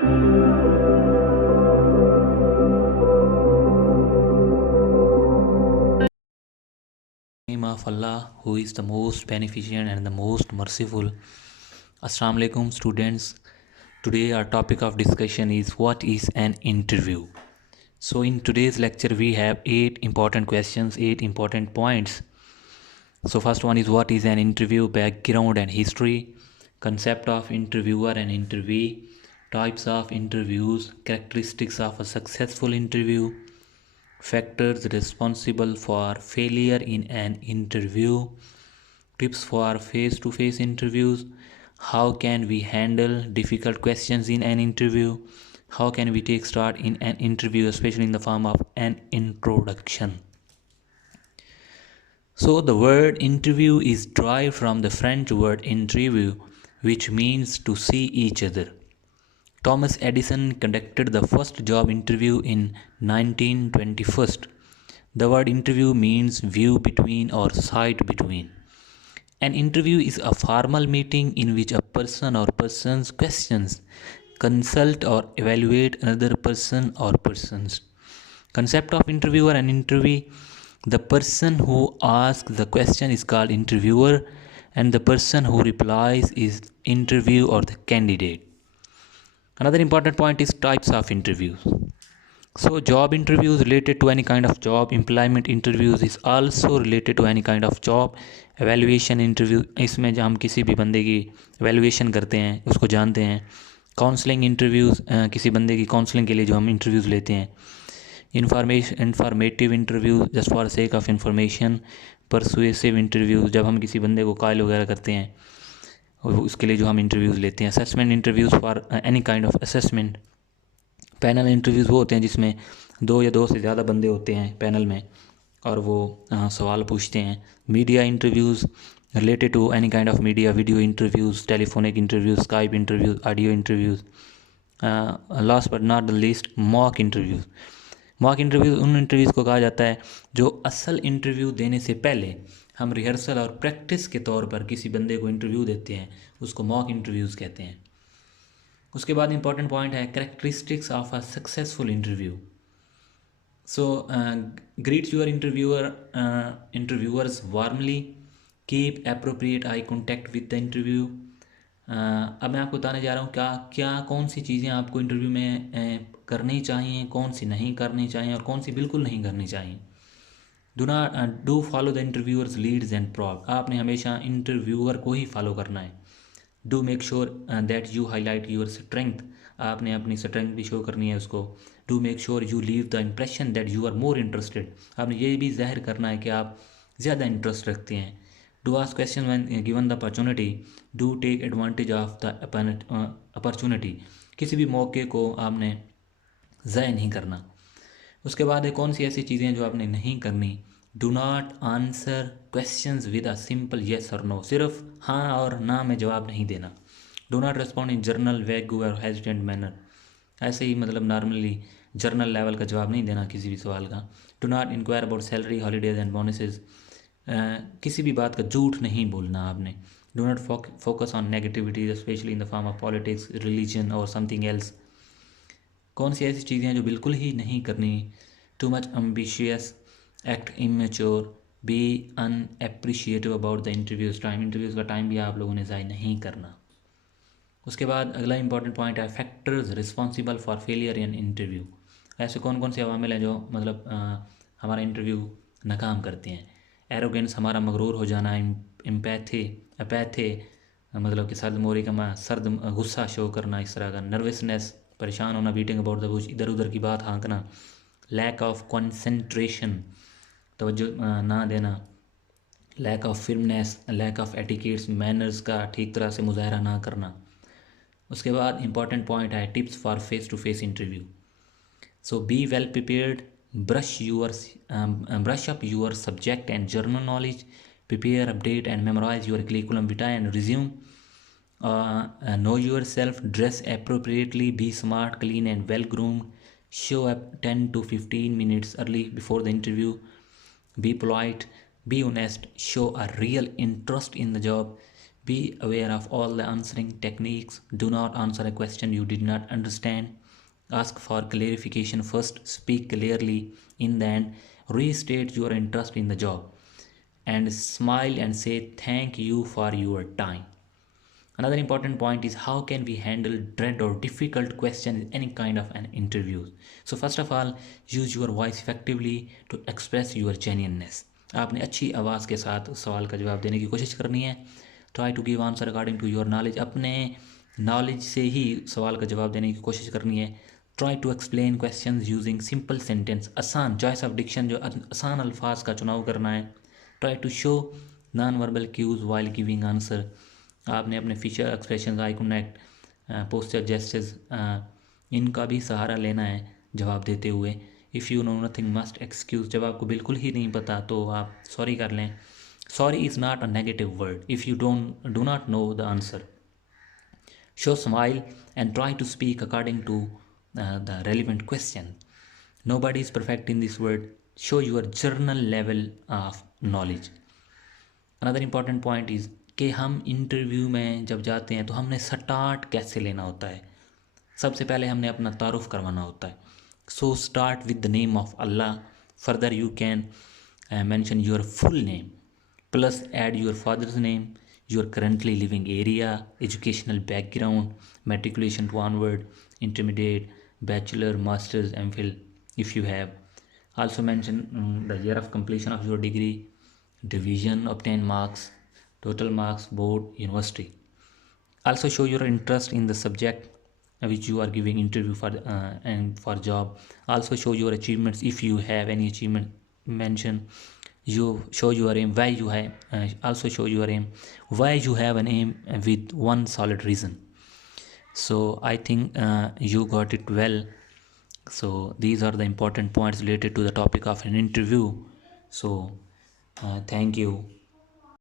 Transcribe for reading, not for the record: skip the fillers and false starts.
Name of Allah, who is the most beneficent and the most merciful. Assalamu alaikum, students. Today our topic of discussion is what is an interview. So in today's lecture we have 8 important questions, 8 important points. So first one is what is an interview, background and history, concept of interviewer and interviewee, types of interviews, characteristics of a successful interview, factors responsible for failure in an interview, tips for face to face interviews, how can we handle difficult questions in an interview, how can we take start in an interview, especially in the form of an introduction. So the word interview is derived from the French word interview, which means to see each other. Thomas Edison conducted the first job interview in 1921. The word interview means view between or sight between. An interview is a formal meeting in which a person or persons questions, consult or evaluate another person or persons. Concept of interviewer and interviewee. The person who asks the question is called interviewer and the person who replies is interview or the candidate. Another important point is types of interviews. So job interviews related to any kind of job, employment interviews is also related to any kind of job, evaluation interview इसमें जब हम किसी भी बंदे की evaluation करते हैं उसको जानते हैं, काउंसलिंग इंटरव्यूज़ किसी बंदे की काउंसलिंग के लिए जो हम इंटरव्यूज़ लेते हैं, informative interview just for sake of information, persuasive interviews जब हम किसी बंदे को कॉल वगैरह करते हैं उसके लिए जो हम इंटरव्यूज़ लेते हैं, assessment interviews for any kind of assessment, panel interviews वो होते हैं जिसमें 2 या 2 से ज़्यादा बंदे होते हैं पैनल में और वो सवाल पूछते हैं, media interviews related to any kind of media, video interviews, telephonic interviews, Skype interviews, audio interviews, last but not the least mock interviews. Mock interviews उन इंटरव्यूज़ को कहा जाता है जो असल इंटरव्यू देने से पहले हम रिहर्सल और प्रैक्टिस के तौर पर किसी बंदे को इंटरव्यू देते हैं, उसको मॉक इंटरव्यूज़ कहते हैं. उसके बाद इंपॉर्टेंट पॉइंट है characteristics of a successful interview. So greet your interviewers warmly, keep appropriate eye contact with the interview. अब मैं आपको बताने जा रहा हूँ क्या कौन सी चीज़ें आपको इंटरव्यू में करनी चाहिए, कौन सी नहीं करनी चाहिए और कौन सी बिल्कुल नहीं करनी चाहिए. Do follow the interviewer's leads and prop. आपने हमेशा इंटरव्यूअर को ही फॉलो करना है. Do make sure that you highlight your strength. आपने अपनी स्ट्रेंथ भी शो करनी है उसको. Do make sure you leave the impression that you are more interested. आपने ये भी जाहिर करना है कि आप ज़्यादा इंटरेस्ट रखते हैं. Do ask question when given the opportunity. Do take advantage of the opportunity. किसी भी मौके को आपने ज़ाया नहीं करना. उसके बाद है कौन सी ऐसी चीज़ें जो आपने नहीं करनी. Do not answer questions with a simple yes और नो. सिर्फ हाँ और ना में जवाब नहीं देना. डू नॉट रिस्पॉन्ड इन जर्नल वैग और हेजिटेंट मैनर. ऐसे ही मतलब नॉर्मली जर्नल लेवल का जवाब नहीं देना किसी भी सवाल का. Do not inquire about salary, holidays and bonuses. किसी भी बात का झूठ नहीं बोलना आपने. Do not focus on negativity especially in the form of politics, religion और समथिंग एल्स. कौन सी ऐसी चीज़ें हैं जो बिल्कुल ही नहीं करनी. Too much ambitious, act immature, be unappreciative about the interviews time. Interviews का टाइम भी आप लोगों ने ज़ाया नहीं करना. उसके बाद अगला इंपॉर्टेंट पॉइंट है factors responsible for failure in interview. ऐसे कौन कौन से अवामिल हैं जो मतलब हमारा इंटरव्यू नाकाम करते हैं. एरोगेंस, हमारा मगरूर हो जाना. अपैथे मतलब कि सर्द गुस्सा शो करना इस तरह का. नर्वसनेस, परेशान होना. बीटिंग अबाउट द बुश, इधर उधर की बात हाँकना. लैक ऑफ कंसंट्रेशन, तवज्जो ना देना. Lack of firmness, lack of etiquettes, manners का ठीक तरह से मुजाहरा ना करना. उसके बाद इंपॉर्टेंट पॉइंट है tips for face to face interview. So be well prepared, brush up your subject and journal knowledge, prepare, update and memorize your curriculum vitae and resume. Know yourself, dress appropriately, be smart, clean and well groomed. Show up 10 to 15 minutes early before the interview. Be polite, be honest, show a real interest in the job. Be aware of all the answering techniques. Do not answer a question you did not understand. Ask for clarification first. Speak clearly. In the end, restate your interest in the job. And smile and say thank you for your time. Another important point is how can we handle dread or difficult questions in any kind of an interview. So first of all, use your voice effectively to express your genuineness. आपने अच्छी आवाज़ के साथ उस सवाल का जवाब देने की कोशिश करनी है. Try to give answer according to your knowledge. अपने नॉलेज से ही सवाल का जवाब देने की कोशिश करनी है. Try to explain question using simple sentence. आसान चॉइस ऑफ डिक्शन, जो आसान अल्फाज का चुनाव करना है. Try to show non verbal cues while giving answer. आपने अपने feature expression, eye connect, posture, gestures, इनका भी सहारा लेना है जवाब देते हुए. If you know nothing must excuse. जब आपको बिल्कुल ही नहीं पता तो आप सॉरी कर लें. Sorry is not a negative word if you do not know the answer. Show smile and try to speak according to the relevant question. Nobody is perfect in this word. Show your general level of knowledge. Another important point is कि हम इंटरव्यू में जब जाते हैं तो हमने स्टार्ट कैसे लेना होता है. सबसे पहले हमने अपना तारुफ करवाना होता है. So start with the name of Allah. Further you can mention your full name plus add your father's name, your currently living area, educational background, matriculation to onward, intermediate, bachelor, masters, MPhil if you have. Also mention the year of completion of your degree, division, obtained marks, total marks, board, university. Also show your interest in the subject which you are giving interview for and for job. Also show your achievements if you have any achievement. Mention you show your aim, why you have also show your aim, why you have an aim with one solid reason. So I think you got it well. So these are the important points related to the topic of an interview. So thank you.